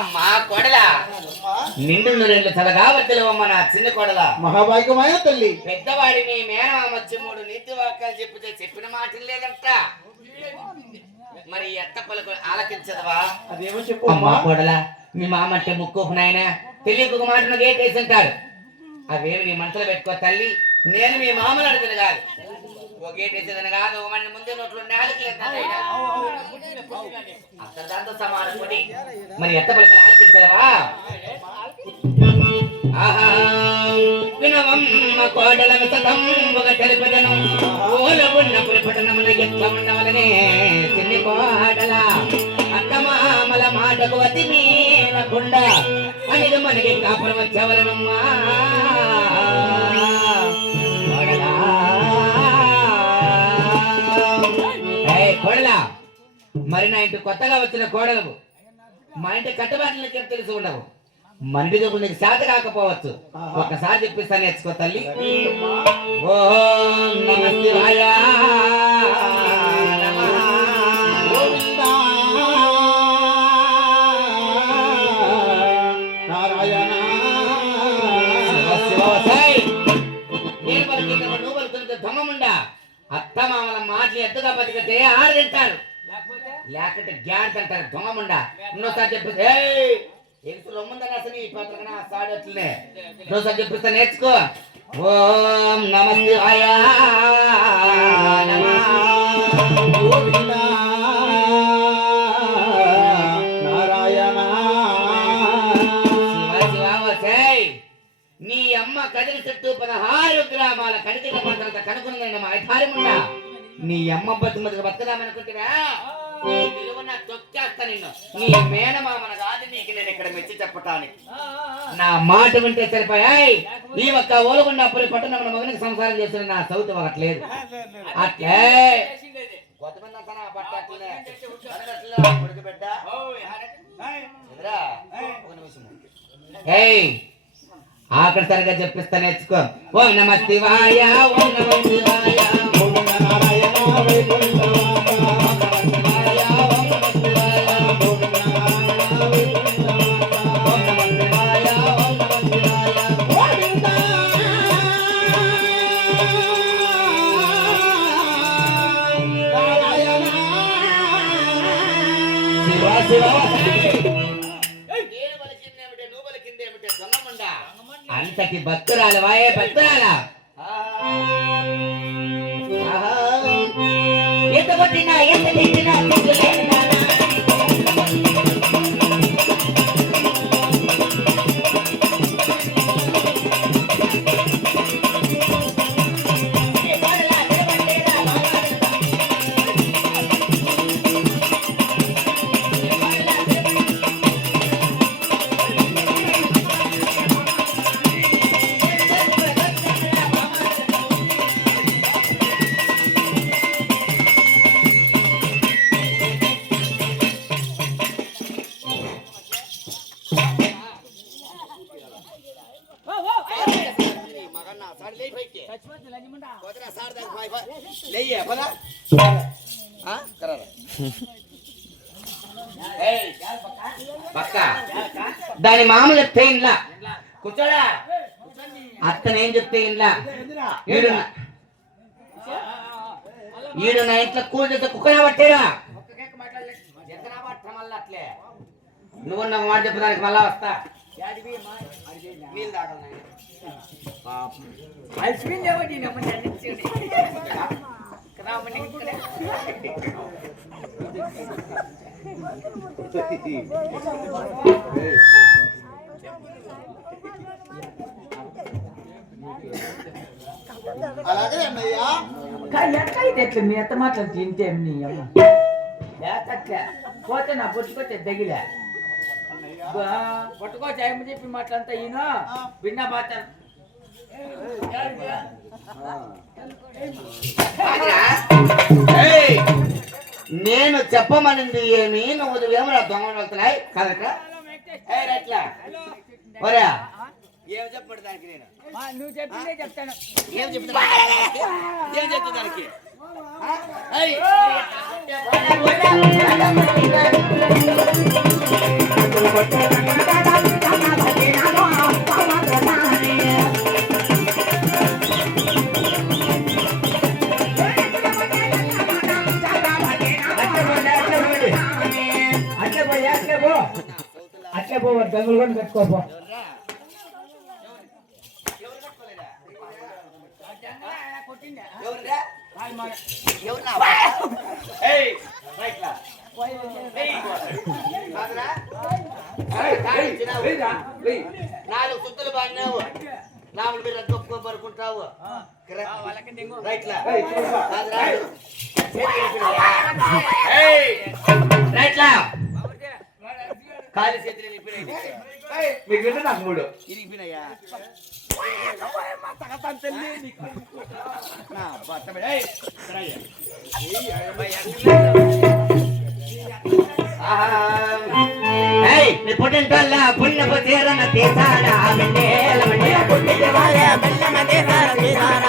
అమ్మా కోడలా నిండు నూరెళ్ళు చల్లగా వర్తిలవమ్మ నా చిన్న కోడల మహాభాగ్యమైన తల్లి. పెద్దవాడి మీ మేనమామ వచ్చి 3 నీతి వాక్యాలు చెప్పితే చెప్పిన మాటలు లేదంట. మరి ఎత్త పలుకు ఆలకించదవా? అదేమో చెప్పు అమ్మా కోడల. మీ మామ అంటే ముక్కోపు నాయన తెలియక ఒక మాట గేటేసి అంటాడు. అవేమి నీ మనసులో పెట్టుకో తల్లి. నేను మీ మామను అడుగును కాదు, ఓ గేటేసేదని కాదు, మన ముందే నోట్లో నేలకి అసలు దాంతో సమానం పడి మరి ఎత్త పలుకు ఆలకించదవా? ఆహా వినవమ్మ కోడల విసతంబుగ తెలుపదను ఓలగున్న పులిపటనమున ఎట్ల ఉండవలనే చిన్ని కోడల అత్తమామల మాటకు అతి మీనకుండ అనేది మనకి కాపురం వచ్చవలనమ్మా కోడలా. మరి నా ఇంటి కొత్తగా వచ్చిన కోడలు మా ఇంటి కట్టుబాట్లకి తెలిసి ఉండవు. మండిగా నీకు శాత కాకపోవచ్చు, ఒక్కసారి చెప్పిస్తా నేర్చుకో తల్లి. ఓం నమః శివాయ అత్త మామల మాటలు ఎద్దుగా బతికితే ఆడ తింటారు, లేకుంటే గ్యాన్ తింటారు దొంగముండా. ఇంకోసారి చెప్పిస్తే ముందని అసలు ఈ పాత్ర సాడట్లే. ఇంకోసారి చెప్పిస్తా నేర్చుకో. ఓం నమః శివాయ నారాయణ. నీ అమ్మ కదిలి చుట్టూ 16 గ్రామాల కడితిక పంటంత కనుక్కున్నదండి మా ఐతారిముండా. నీ అమ్మ బతుకదామనుకుంటున్నా తొక్కేస్తా నిన్ను. నీ మేనమామన కాదు నీకు నేను ఇక్కడ మెచ్చి చెప్పటానికి. నా మాట వింటే సరిపోయాయి. ఈ ఒక్క ఓలగొండపురి పట్టణంలో మగనికి సంసారం చేస్తున్న నా సౌత్ ఒకట్లేదు. అట్లే కొంతమంది అంతా పట్ట అట్లనే కొడుకు బిడ్డ. ఆఖరి సరిగా చెప్పిస్తా నేర్చుకో. ఓం నమః శివాయ ఓం నమః శివాయ ఓం నారాయణ అంతటి భక్తురాలు వాయే భక్తురాలా. ఎంత కొట్టినా ఎంత తిట్టినా దాని మామూలు చెప్తే ఇంట్లో కూర్చోడా. అత్తనేం చెప్తే ఇంట్లో ఈడు నా ఇంట్లో కూల్ చేస్తే కుక్కనే పట్టేరా. అట్లే నువ్వు నాకు మాట చెప్పడానికి మళ్ళా వస్తా. అలాగే అన్నయ్యా. ఎట్లా మీ ఎత్త మాటలు తింటే నీ అమ్మ పోతే నా పొట్టుకొచ్చే తగిలే పొట్టుకోవచ్చు ఏమని చెప్పి మాటలంతా ఈయన విన్నా బాత నేను చెప్పమనింది ఏమి నువ్వు ఏమరా దొంగలు వెళ్తున్నాయి కదట రైట్లా ఒరే ఏం చెప్పడు దానికి నేను నువ్వు చెప్పిందే చెప్తాను. ఏం చెప్తున్నా ఏం చెప్తున్నా దానికి అట్లే పో దెబ్బలు కూడా పెట్టుకోపో. నాలుగు సుత్తులు బాడినావు నాలుగు మీరు తొక్కు పడుకుంటావు రైట్లా రైట్లా ఖాళీ చేతులు మీకు నాకు మూడు ఇరిగిపోయినాయా పుట్టింటల్లా పుణ్యపు తీరన తీసాడా పుట్టిన వాళ్ళ బెల్లమ తీసారా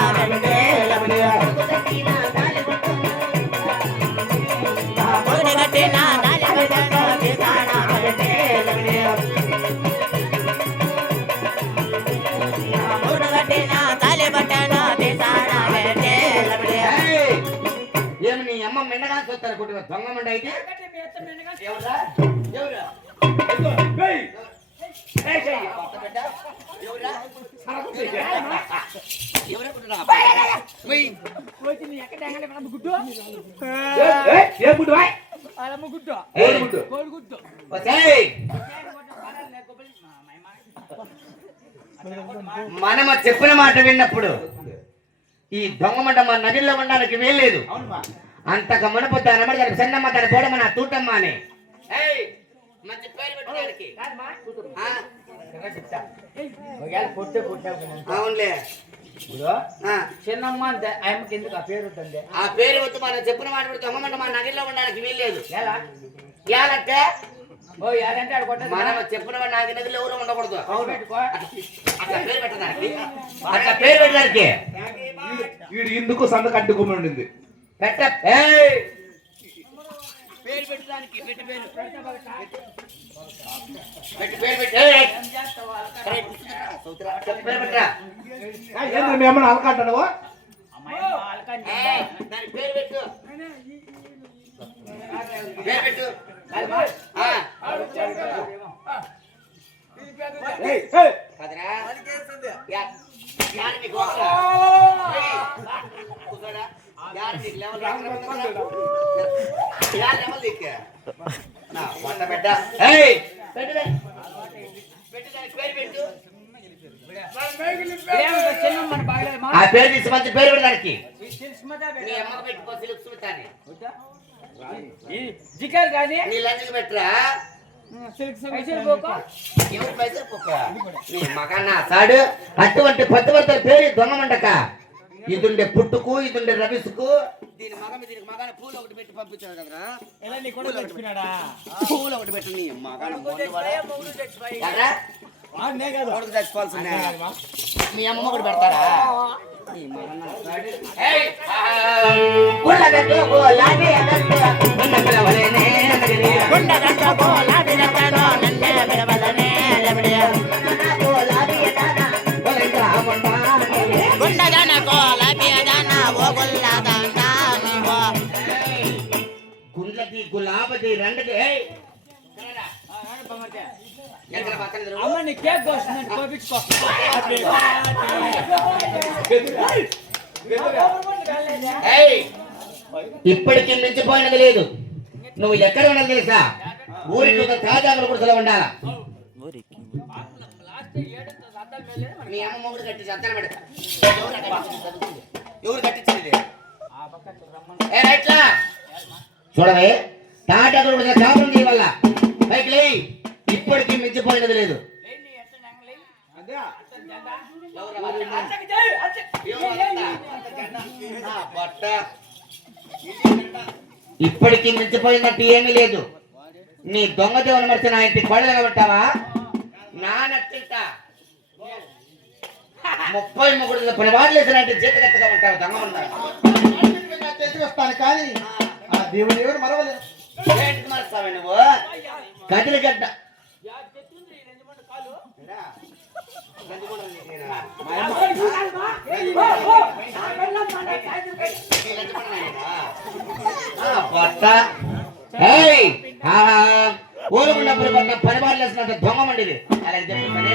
ఏమి నీ అమ్మ మెండగా చూస్తారు కుటుంబ దొంగ మండ అయితే ఎవరా ఎవరా మనమ చెప్పిన మాట విన్నప్పుడు ఈ దొంగమంట మా నదిలో ఉండడానికి వీల్లేదు. అంతక మునపు తనమడి దానికి చెన్నమ్మ తన పోడమ్మ నా తూటమ్మ అని మంచి పేరు పెట్టడానికి అవునులే చిన్నమ్మ అంటే ఆయనకి ఎందుకు ఆ పేరు ఉంటుంది? ఆ పేరు వద్దు మనం చెప్పిన మాట దొంగమంట మా నదిలో ఉండడానికి వీల్లేదు. ఎలాంటే ఓ యాదంటే ఆడ కొట్టదు. మనం చెప్పిన వాడు నాకు నదిలో ఎవరు ఉండకూడదు. అట్లా పేరు పెట్టడానికి అట్లా పేరు పెట్టడానికి వీడు ఇందుకు సందకు అడ్డుకోమండింది పెట్ట పేరు పెట్టడానికి పెట్టి పేరు పెట్టి పేరు పెట్టి పేరు పెట్టరా మీ అమ్మని అలకాంటావు దానికి పేరు పెట్టు పేరు పెట్టు కదరా యారు నీకు యారు నీకు లెవెల్ యారు లెవెల్ దిక్కు నా వంట పెట్ట పెట్టు దానికి పేరు పెట్టు ఆ పేరు తీసి మంచి పేరు పెట్టడానికి నీ అమ్మకు పెట్టుకో సిలుక్సుమితాని జికల్ కానీ నీ లంచ్కి పెట్టరా ఎవరి పైసలు పోక నీ మగన్న సాడు అటువంటి పత్తివర్తల పేరు దొంగమంటక ఇదుండే పుట్టుకు ఇదుండే రవిసుకు దీని దీనికి మగాన పూలు ఒకటి పెట్టి పంపించాడు కదరా పూలు ఒకటి పెట్టి నీ మగాన చచ్చిపోవాల్సిందే మీ అమ్మ ఒకటి పెడతారా గుండ్లది గులాబది రెండది అమ్మని కేక్ కోస్తుందంటే కోపించుకో. ఇప్పటికి మించిపోయినది లేదు. నువ్వు ఎక్కడ ఉండాలి తెలుసా? ఊరికి ఒక తాజాకులు కూడా ఉండాలా. మీ అమ్మ మొగుడు కట్టి అద్దం పెడతా ఎవరు కట్టించింది చూడవే తాటాకులు కూడా కాపురం చేయవల్ల పైకి లే. ఇప్పటికీ మించిపోయినది లేదు. ఇప్పటికి మించిపోయినట్టు ఏమీ లేదు. నీ దొంగ దేవుని మరిచి నా ఇంటి కోడలుగా పెట్టావా? నా నచ్చింట 33 పని వాడలు వేసినట్టు జీతకత్తగా ఉంటావు. దొంగ ఉంటావు. వస్తాను కానీ ఆ దేవుని ఎవరు మరవలేదు. ఏంటికి మరుస్తావే నువ్వు? కదిలిగడ్డ ఊరుకున్నప్పుడు పని బాటలు వేసినంత దొంగ మండిది. అలాగే చెప్పి పని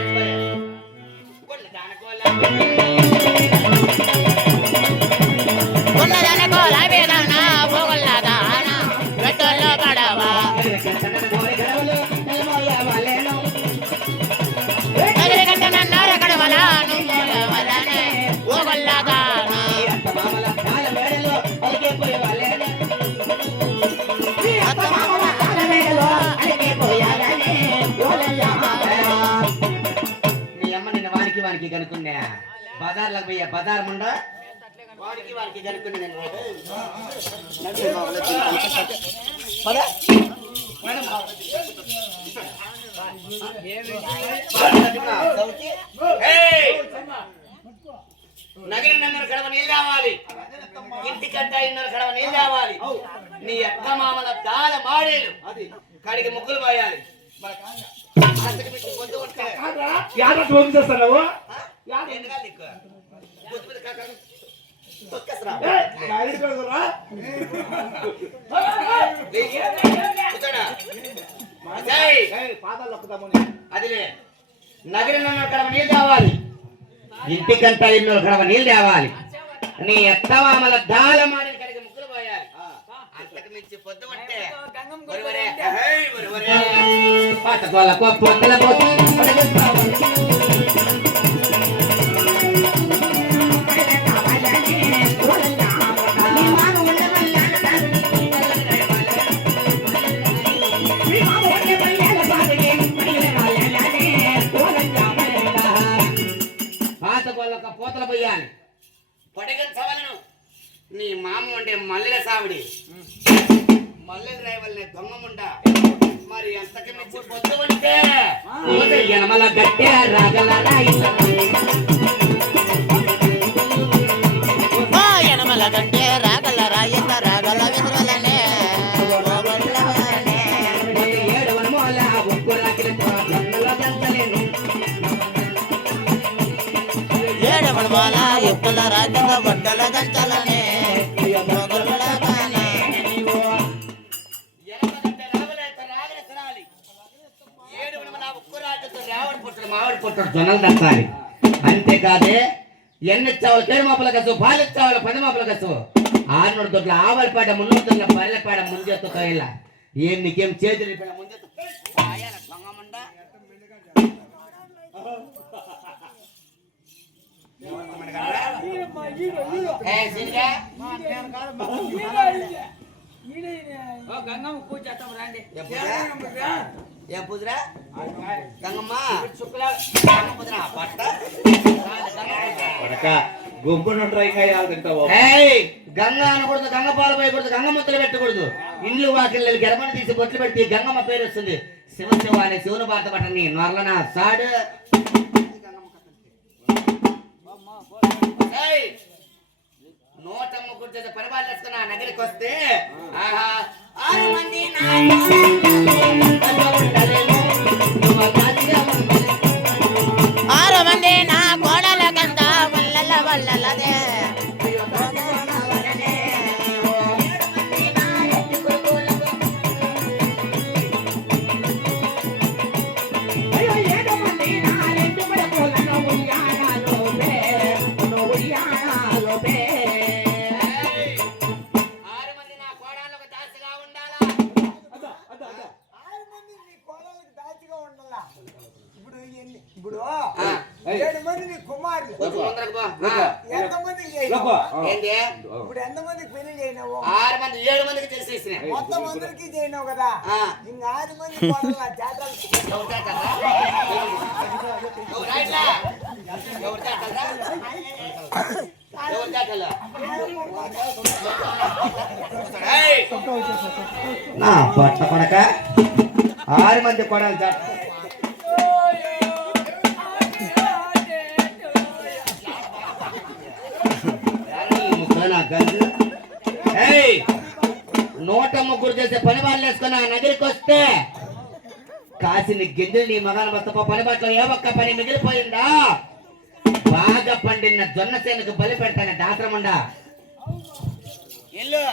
వానికి కనుక్కున్నా. బజార్లకు పోయా బజార్ ముండ వానికి కనుక్కున్నా. నగరి నన్నర కడవ నీళ్ళు కావాలి. ఇంటికంట 2.5 కడవ నీళ్ళు కావాలి. నీ అక్క మామల దాల మాడేలు కడిగి ముగ్గులు పోయాలి. అదిలే నగరి నన్నర కడవ నీళ్ళు కావాలి. ఇంటికంట 200 కడవ నీళ్ళు తేవాలి. నీ అత్త మామల దాల మాడేలు కడిగి ముగ్గులు పోయాలి. అంతకు మించి పొద్దు అంటే పోతల పోయాలి. పొడగని సవలను నీ మామ అంటే మల్లెల సావిడి మల్లెల రైవల్ని దొంగముండ. మరి ఎంతకి మించి పొద్దు అంటే ఎనమల గట్టె రాగల ఎనమల గట్టె రాగల రాయత రాగల విసరలనే 7 వనమోల ఉక్కు రాకిలతో జొన్నల దంతలేను. 7 వనమోల ఉక్కుల రాజత వడ్డల దంతలనే మామిడి పుట్టడు జొన్నలు దంచాలి. అంతేకాదే ఎన్నెచ్చావాలి కేడు మాపల కసు పాలెచ్చావాలి 10 మాపల కసు 600 దొడ్ల ఆవలపేట 300 దొడ్ల పల్లెపేట ముంజెత్తుతో ఇలా ఏం నీకేం చేతులు ముంజెత్తు దొంగమండ. ఏం పూజరా గంగమ్మ గంగ అనకూడదు, గంగ పాలు పోయకూడదు, గంగ ముద్దలు పెట్టకూడదు. ఇండ్లు వాకిళ్ళు గెరమని తీసి బొట్లు పెడితే గంగమ్మ పేరు వస్తుంది. శివ అనే శివుని బాధ పట్టని నొరలన సాడు నోటమ్మ కూర్చొని పని బాగా వేసుకున్నా. నగరికి వస్తే 6 మంది నా కోడల కంద వల్లల వల్లలదే ఇప్పుడు 7 మంది నీ కుమారులు ఎంతమందికి ఇప్పుడు ఎంతమందికి పెళ్లి చేయనావు? 6 మంది 7 మందికి తెలిసి మొత్తం అందరికి చేయనావు కదా. ఇంకా 6 మంది కాటలు నా పట్ట కొడక 6 మంది కొడాలి చాట నూట ముగ్గురు చేసే పని వాళ్ళు వేసుకుని ఆ నదికి వస్తే కాసిన గింజలు నీ మగాన బస్తపో పని బాటలో ఏ ఒక్క పని మిగిలిపోయిందా బాగా పండిన జొన్న సేనుకు బలి పెడతాను దాసరముండా ఇల్లు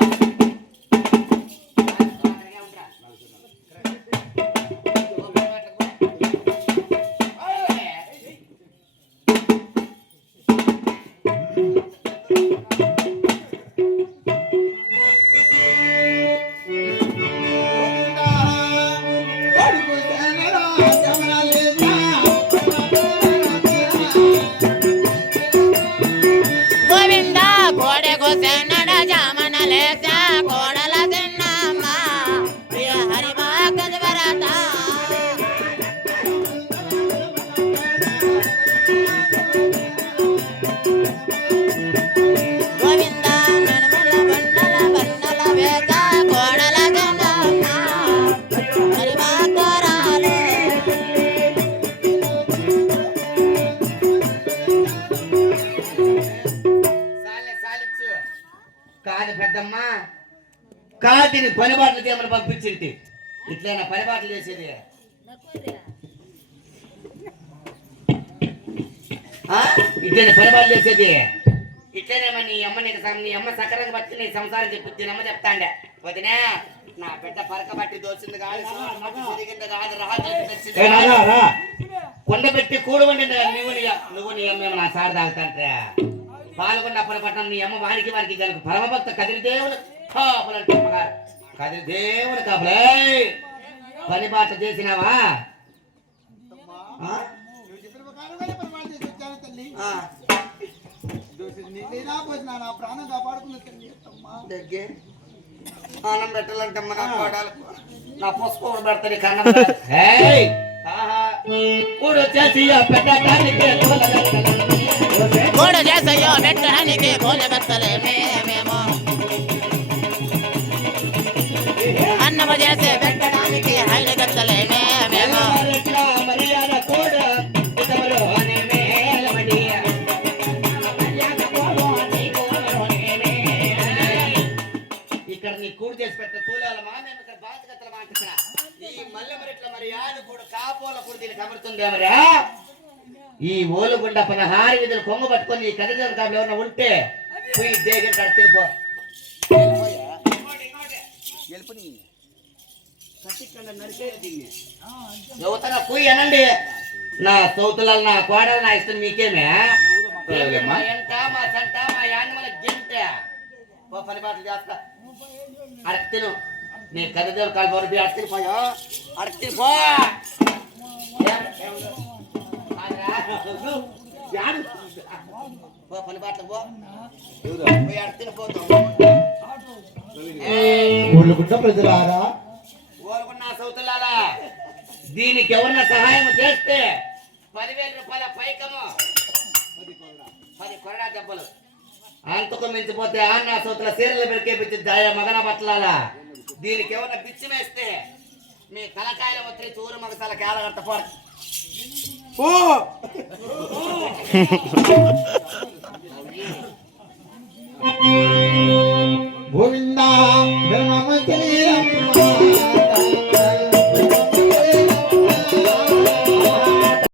గోవింద కోడె కోసెన్నడ జామన లేస కోడల తిన్నమ్మ ప్రియ హరిమా గజవరత గోవింద నడమల బండల వేస కోడల తిన్నమ్మ హరిమా కరాలే కాదు పెద్దమ్మ కాదు పని బాటలు చేయమని పంపించింది ఇట్లైనా పని బాటలు చేసేది ఇట్లైనా పని బాటలు చేసేది ఇట్లనేమో నీ అమ్మ సకరంగా బట్టి నీ సంసారం చెప్పి అమ్మ చెప్తాండే వదినే నా బిడ్డ పరక బట్టి దోచింది కాదు కొండబెట్టి కూడు వండి నువ్వు నీ అమ్మ నా సార్ తాగుతాంటే పాల్గొన్నప్పుడు పట్టణం నీ అమ్మ వారికి కనుక పరమభక్త కదిరి దేవుడు కాపులంటే అమ్మగారు కదిరి దేవుడు కాపులే పని బాట చేసినావా నువ్వు చెప్పిన ప్రకారంగానే పరిపాలన చేసి వచ్చాను తల్లి. నీళ్ళైనా పోసినా నా ప్రాణం కాపాడుకున్న తల్లి అమ్మా. దగ్గే అన్నం పెట్టాలంటే మన కోడాలకు నా పసుపు పెడతాను కన్నం కూడు చేసి పెట్టడానికి గోడ చేసయ్యో పెట్టడానికి గోడ పెట్టలేమే మేము అన్నమ చేసే పెట్టడానికి హైలు పెట్టలేమే మేము ఇక్కడ నీ కూడు చేసి పెట్ట కూలాల మేము ఇక్కడ బాధ్యతలు మాట్లాడుతున్నా ఈ మల్లెమరిట్ల మరి ఆడు కూడా కాపోల కూడా దీనికి అమరుతుంది ఏమరా ఈ ఓలుగుండ 16 విధులు కొంగు పట్టుకొని ఈ కదిరి కాపులు ఎవరన్నా ఉంటే పోయి దేగం కడుతుపో యువతన పోయి అనండి నా సౌతులలో నా కోడలు నా ఇష్టం మీకేమే మా ఎంట మా సంట మా యానిమల గింట పో పని బాటలు చేస్తా అడక్ తిను నీ కదిరి కాలు బోరు అడక్ తినిపోయా అడక్ తినిపో పని బాటలు పో పోయి అడక్ తినిపోతాం ఊళ్ళుగుంట ప్రజలారా ఓలుకున్న సౌతులాలా దీనికి ఎవరన్నా సహాయం చేస్తే 10,000 రూపాయల పైకము 10 కొరడా దెబ్బలు అంతకు మించిపోతే ఆన్న సౌతుల సీరలు పెరికేపించి దాయ మగన బట్టలాలా దీనికి ఎవరన్నా బిచ్చి వేస్తే మీ తలకాయలు వచ్చి చూరు మగసాల కేలగట్ట పోర గోవిందా ధర్మమ తెలియ